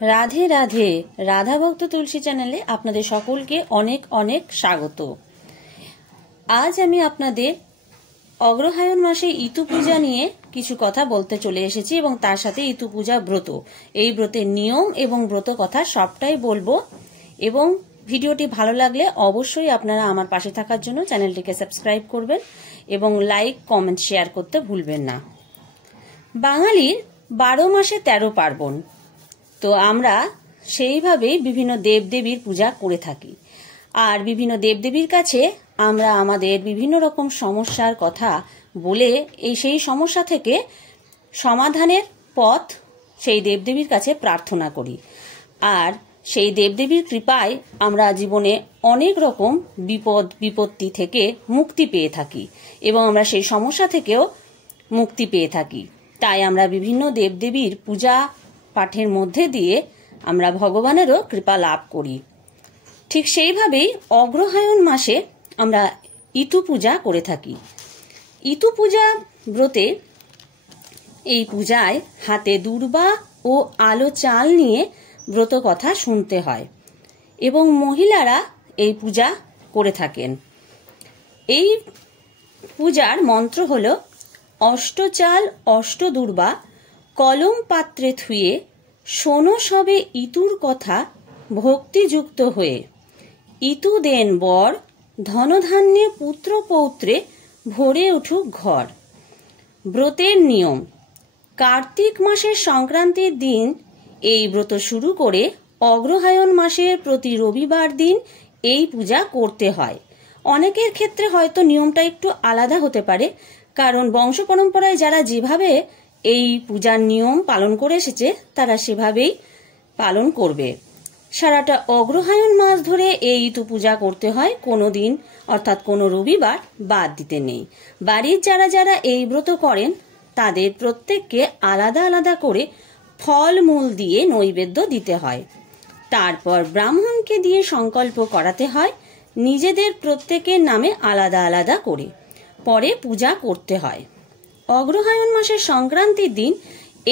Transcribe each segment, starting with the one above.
রাধে রাধে। রাধা ভক্ত তুলসী চ্যানেলে আপনাদের সকলকে অনেক অনেক স্বাগত। আজ আমি আপনাদের অগ্রহায়ণ মাসে ইতু পূজা নিয়ে কিছু কথা বলতে চলে এসেছি এবং তার সাথে ইতু পূজা ব্রত, এই ব্রতের নিয়ম এবং ব্রত কথা সবটাই বলবো। এবং ভিডিওটি ভালো লাগলে অবশ্যই আপনারা আমার পাশে থাকার জন্য চ্যানেলটিকে সাবস্ক্রাইব করবেন এবং লাইক কমেন্ট শেয়ার করতে ভুলবেন না। বাঙালির 12 মাসে 13 পার্বণ, তো আমরা সেইভাবেই বিভিন্ন দেবদেবীর পূজা করে থাকি। আর বিভিন্ন দেবদেবীর কাছে আমরা আমাদের বিভিন্ন রকম সমস্যার কথা বলে সেই সমস্যা থেকে সমাধানের পথ সেই দেবদেবীর কাছে প্রার্থনা করি। আর সেই দেবদেবীর কৃপায় আমরা জীবনে অনেক রকম বিপত্তি থেকে মুক্তি পেয়ে থাকি এবং আমরা সেই সমস্যা থেকেও মুক্তি পেয়ে থাকি। তাই আমরা বিভিন্ন দেবদেবীর পূজা পাঠের মধ্যে দিয়ে আমরা ভগবানেরও কৃপা লাভ করি। ঠিক সেইভাবেই অগ্রহায়ণ মাসে আমরা ইতু পূজা করে থাকি। ইতু পূজা ব্রতে এই পূজায় হাতে দূর্বা ও আলো চাল নিয়ে ব্রত কথা শুনতে হয় এবং মহিলারা এই পূজা করে থাকেন। এই পূজার মন্ত্র হল অষ্টচাল অষ্ট দূর্বা কলম পাত্রে থুয়ে শোনো সবে ইতুর কথা ভক্তিযুক্ত হয়ে, ইতু দেন বর ধনধান্যে পুত্র পৌত্রে ভরে উঠুক ঘর। ব্রতের নিয়ম: কার্তিক মাসের সংক্রান্তির দিন এই ব্রত শুরু করে অগ্রহায়ণ মাসের প্রতি রবিবার দিন এই পূজা করতে হয়। অনেকের ক্ষেত্রে হয়তো নিয়মটা একটু আলাদা হতে পারে, কারণ বংশ পরম্পরায় যারা যেভাবে এই পূজার নিয়ম পালন করে এসেছে তারা সেভাবেই পালন করবে। সারাটা অগ্রহায়ণ মাস ধরে এই ইতু পূজা করতে হয়, কোনো দিন অর্থাৎ কোনো রবিবার বাদ দিতে নেই। বাড়ির যারা যারা এই ব্রত করেন তাদের প্রত্যেককে আলাদা আলাদা করে ফল মূল দিয়ে নৈবেদ্য দিতে হয়। তারপর ব্রাহ্মণকে দিয়ে সংকল্প করাতে হয় নিজেদের প্রত্যেকের নামে আলাদা আলাদা করে, পরে পূজা করতে হয়। অগ্রহায়ণ মাসের সংক্রান্তির দিন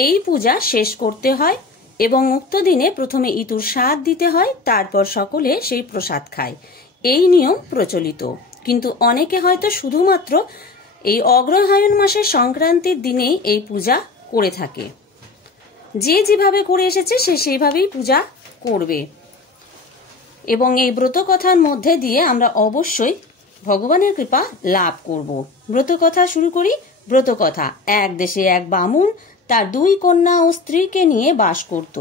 এই পূজা শেষ করতে হয় এবং উক্ত দিনে প্রথমে ইতুর স্বাদ দিতে হয়, তারপর সকলে সেই প্রসাদ খায়। এই নিয়ম প্রচলিত, কিন্তু অনেকে হয়তো শুধুমাত্র এই অগ্রহায়ণ মাসের সংক্রান্তির দিনেই এই পূজা করে থাকে। যে যেভাবে করে এসেছে সে সেইভাবেই পূজা করবে এবং এই ব্রত কথার মধ্যে দিয়ে আমরা অবশ্যই ভগবানের কৃপা লাভ করব। ব্রত কথা শুরু করি। ব্রত কথা: এক দেশে এক বামুন তার 2 কন্যা ও স্ত্রীকে নিয়ে বাস করত।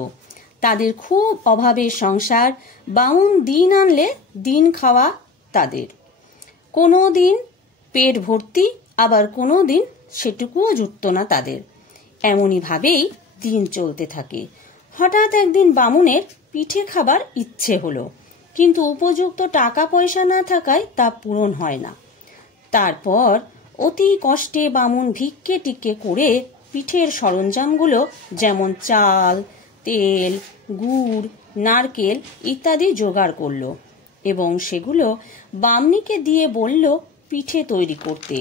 তাদের খুব অভাবের সংসার। বামুন দিন আনলে দিন খাওয়া তাদের, কোনো দিন পেট ভর্তি, আবার কোনো দিন সেটুকুও জুটত না তাদের। এমনই ভাবেই দিন চলতে থাকে। হঠাৎ একদিন বামুনের পিঠে খাবার ইচ্ছে হলো, কিন্তু উপযুক্ত টাকা পয়সা না থাকায় তা পূরণ হয় না। তারপর অতি কষ্টে বামুন ভিক্ষে টিক্ষে করে পিঠের সরঞ্জামগুলো যেমন চাল, তেল, গুড়, নারকেল ইত্যাদি জোগাড় করলো এবং সেগুলো বামনিকে দিয়ে বলল পিঠে তৈরি করতে।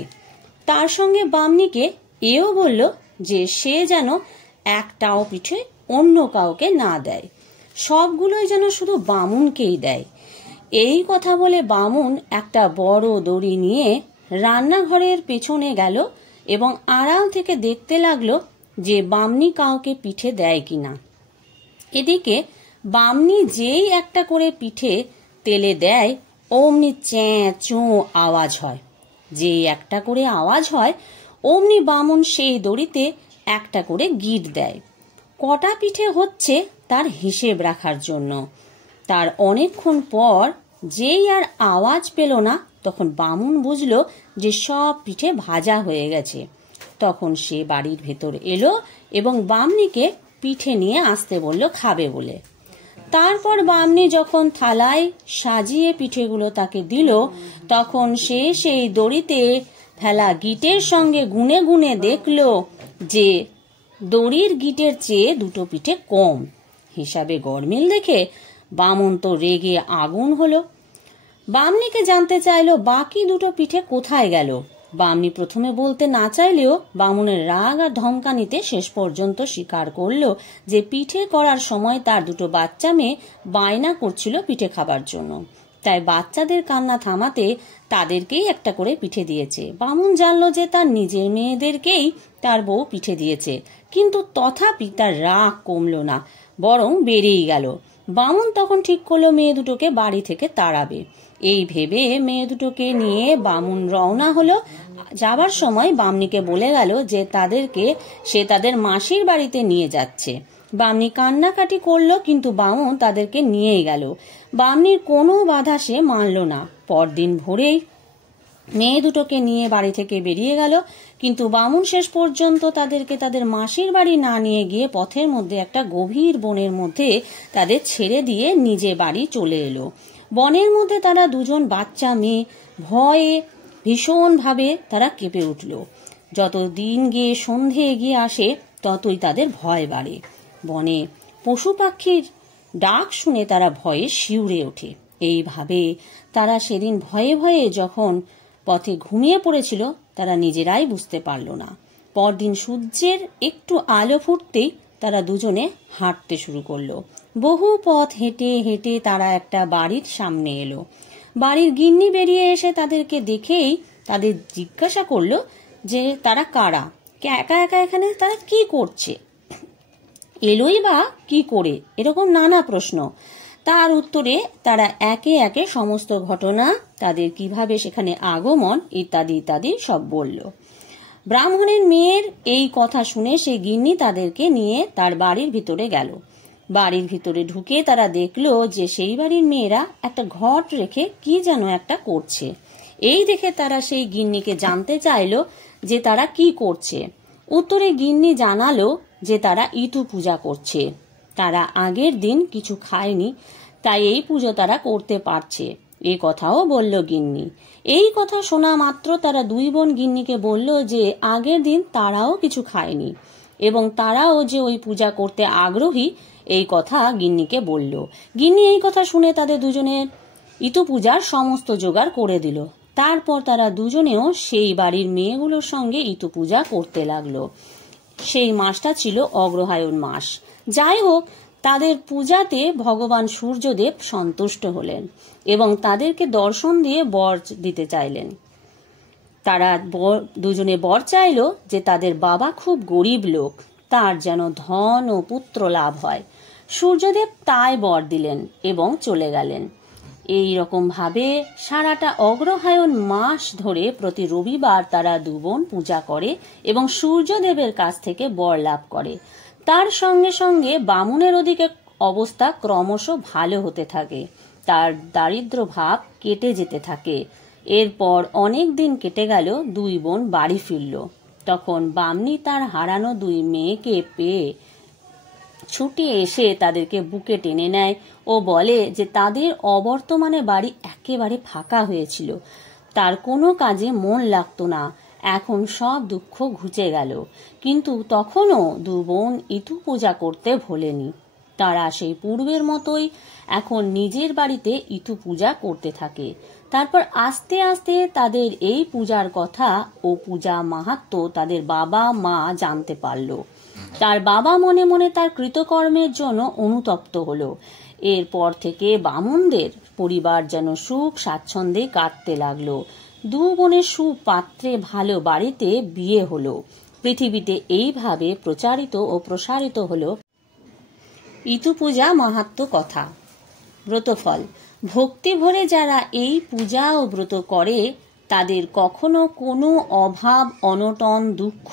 তার সঙ্গে বামনিকে এও বলল যে সে যেন একটাও পিঠে অন্য কাউকে না দেয়, সবগুলোই যেন শুধু বামুনকেই দেয়। এই কথা বলে বামুন একটা বড় দড়ি নিয়ে রান্নাঘরের পেছনে গেল এবং আড়াল থেকে দেখতে লাগলো যে বামনি কাউকে পিঠে দেয় কিনা। এদিকে বামনি যেই একটা করে পিঠে তেলে দেয় অমনি চ্যাঁ চোঁ আওয়াজ হয়। যেই একটা করে আওয়াজ হয় অমনি বামুন সেই দড়িতে একটা করে গিট দেয় কটা পিঠে হচ্ছে তার হিসেব রাখার জন্য। তার অনেকক্ষণ পর যেই আর আওয়াজ পেল না, তখন বামুন বুঝল যে সব পিঠে ভাজা হয়ে গেছে। তখন সে বাড়ির ভেতর এলো এবং বামনিকে পিঠে নিয়ে আসতে বলল খাবে বলে। তারপর বামনি যখন থালায় সাজিয়ে পিঠেগুলো তাকে দিল, তখন সে সেই দড়িতে ফেলা গিটের সঙ্গে গুনে গুনে দেখল যে দড়ির গিটের চেয়ে 2টো পিঠে কম। হিসাবে গড়মিল দেখে বামুন তো রেগে আগুন হলো। বামনিকে জানতে চাইল বাকি 2টো পিঠে কোথায় গেল। বামনি প্রথমে বলতে না চাইলেও বামুনের রাগ আর ধমকানিতে শেষ পর্যন্ত স্বীকার করল যে পিঠে করার সময় তার দুটো বাচ্চা মেয়ে বায়না করছিল পিঠে খাবার জন্য, তাই বাচ্চাদের কান্না থামাতে তাদেরকেই একটা করে পিঠে দিয়েছে। বামুন জানল যে তার নিজের মেয়েদেরকেই তার বউ পিঠে দিয়েছে, কিন্তু তথাপি তার রাগ কমল না, বরং বেড়েই গেল। বামুন তখন ঠিক করলো মেয়ে দুটোকে বাড়ি থেকে তাড়াবে। এই ভেবে মেয়ে দুটোকে নিয়ে বামুন রওনা হলো। যাবার সময় বামনিকে বলে গেল যে সে তাদের মাসির বাড়িতে নিয়ে যাচ্ছে। বামনি কান্নাকাটি করলো, কিন্তু বামুন তাদেরকে নিয়েই গেল। বামনির কোনো বাধা সে মানল না। পরদিন ভোরেই মেয়ে দুটোকে নিয়ে বাড়ি থেকে বেরিয়ে গেল, কিন্তু বামুন শেষ পর্যন্ত তাদেরকে তাদের মাসির বাড়ি না নিয়ে গিয়ে পথের মধ্যে একটা গভীর বনের মধ্যে তাদের ছেড়ে দিয়ে নিজে বাড়ি চলে এলো। বনের মধ্যে তারা দুজন বাচ্চা মেয়ে ভয়ে ভীষণভাবে তারা কেঁপে উঠল। যত দিন গিয়ে সন্ধে এগিয়ে আসে ততই তাদের ভয় বাড়ে। বনে পশু পাখির ডাক শুনে তারা ভয়ে শিউরে ওঠে। এইভাবে তারা সেদিন ভয়ে ভয়ে যখন পথে ঘুমিয়ে পড়েছিল তারা নিজেরাই বুঝতে পারল না। পরদিন সূর্যের একটু আলো ফুটতেই তারা দুজনে হাঁটতে শুরু করলো। বহু পথ হেঁটে হেঁটে তারা একটা বাড়ির সামনে এলো। বাড়ির গিন্নি বেরিয়ে এসে তাদেরকে দেখেই তাদের জিজ্ঞাসা করলো যে তারা কারা, একা একা এখানে তারা কি করছে, এলোই বা কি করে, এরকম নানা প্রশ্ন। তার উত্তরে তারা একে একে সমস্ত ঘটনা, তাদের কিভাবে সেখানে আগমন ইত্যাদি ইত্যাদি সব বলল। ব্রাহ্মণের মেয়ের এই কথা শুনে সেই গিন্নি তাদেরকে নিয়ে তার বাড়ির ভিতরে গেল। বাড়ির ভিতরে ঢুকে তারা দেখলো যে সেই বাড়ির মেয়েরা একটা ঘট রেখে কি যেন একটা করছে। এই দেখে তারা সেই গিন্নিকে জানতে চাইলো যে তারা কি করছে। উত্তরে গিন্নি জানালো যে তারা ইতু পূজা করছে। তারা আগের দিন কিছু খায়নি, তাই এই পুজো তারা করতে পারছে, এই কথাও বলল গিন্নি। এই কথা শোনা মাত্র তারা দুই বোন গিন্নিকে বলল যে আগের দিন তারাও কিছু খায়নি এবং তারাও যে ওই পূজা করতে আগ্রহী, এই কথা গিন্নিকে বলল। গিন্নি এই কথা শুনে তাদের দুজনের ইতু পূজার সমস্ত জোগাড় করে দিল। তারপর তারা দুজনেও সেই বাড়ির মেয়েগুলোর সঙ্গে ইতু পূজা করতে লাগলো। সেই মাসটা ছিল অগ্রহায়ণ মাস। যাই হোক, তাদের পূজাতে ভগবান সূর্যদেব সন্তুষ্ট হলেন এবং তাদেরকে দর্শন দিয়ে বর দিতে চাইলেন। তারা দুজনে বর চাইল যে তাদের বাবা খুব গরিব লোক, তার যেন ধন ও পুত্র লাভ হয়। সূর্যদেব তাই বর দিলেন এবং চলে গেলেন। এই রকম ভাবে সারাটা অগ্রহায়ণ মাস ধরে প্রতি রবিবার তারা দুবোন পূজা করে এবং সূর্যদেবের কাছ থেকে বর লাভ করে। তার সঙ্গে সঙ্গে বামুনের ওদিকে অবস্থা ক্রমশ ভালো হতে থাকে। তার দারিদ্র ভাব কেটে যেতে থাকে। এরপর অনেক দিন কেটে গেল, দুই বোন বাড়ি ফিরল। তখন বামনি তার হারানো দুই মেয়েকে পেয়ে ছুটে এসে তাদেরকে বুকে টেনে নেয় ও বলে যে তাদের অবর্তমানে বাড়ি একেবারে ফাঁকা হয়েছিল, তার কোনো কাজে মন লাগতো না, এখন সব দুঃখ ঘুচে গেল। কিন্তু তখনও দু বোন ইতু পূজা করতে ভোলেনি। তারা সেই পূর্বের মতোই এখন নিজের বাড়িতে ইতু পূজা করতে থাকে। তারপর আস্তে আস্তে তাদের এই পূজার কথা ও পূজা মাহাত্ম্য তাদের বাবা মা জানতে পারল। তার বাবা মনে মনে তার কৃতকর্মের জন্য অনুতপ্ত হলো। এরপর থেকে বামুনদের পরিবার যেন সুখ স্বাচ্ছন্দ্যে কাটতে লাগলো। দু বোনের সুপাত্রে ভালো বাড়িতে বিয়ে হলো। পৃথিবীতে এইভাবে প্রচারিত ও প্রসারিত হলো ইতু পূজা মাহাত্ম্য কথা। ব্রতফল: ভক্তি ভরে যারা এই পূজা ও ব্রত করে তাদের কখনো কোনো অভাব অনটন দুঃখ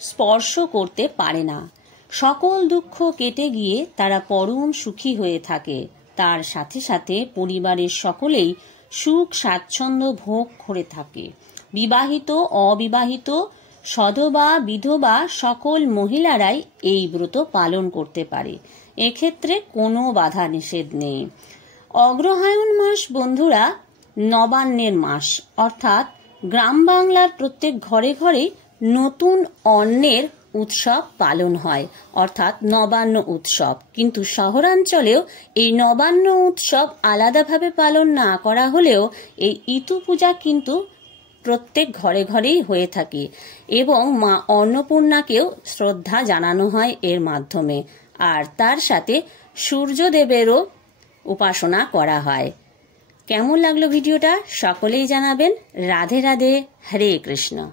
স্পর্শ করতে পারে না। সকল দুঃখ কেটে গিয়ে তারা পরম সুখী হয়ে থাকে। তার সাথে সাথে পরিবারের সকলেই সুখ স্বাচ্ছন্দ্য ভোগ করে থাকে। বিবাহিত অবিবাহিত সধবা বিধবা সকল মহিলারাই এই ব্রত পালন করতে পারে। এক্ষেত্রে কোনো বাধা নিষেধ নেই। অগ্রহায়ণ মাস বন্ধুরা নবান্নের মাস, অর্থাৎ গ্রাম বাংলার প্রত্যেক ঘরে ঘরে নতুন অন্নের উৎসব পালন হয়, অর্থাৎ নবান্ন উৎসব। কিন্তু শহরাঞ্চলেও এই নবান্ন উৎসব আলাদাভাবে পালন না করা হলেও এই ইতু পূজা কিন্তু প্রত্যেক ঘরে ঘরেই হয়ে থাকে এবং মা অন্নপূর্ণাকেও শ্রদ্ধা জানানো হয় এর মাধ্যমে। আর তার সাথে সূর্যদেবেরও উপাসনা করা হয়। কেমন লাগলো ভিডিওটা সকলেই জানাবেন। রাধে রাধে, হরে কৃষ্ণ।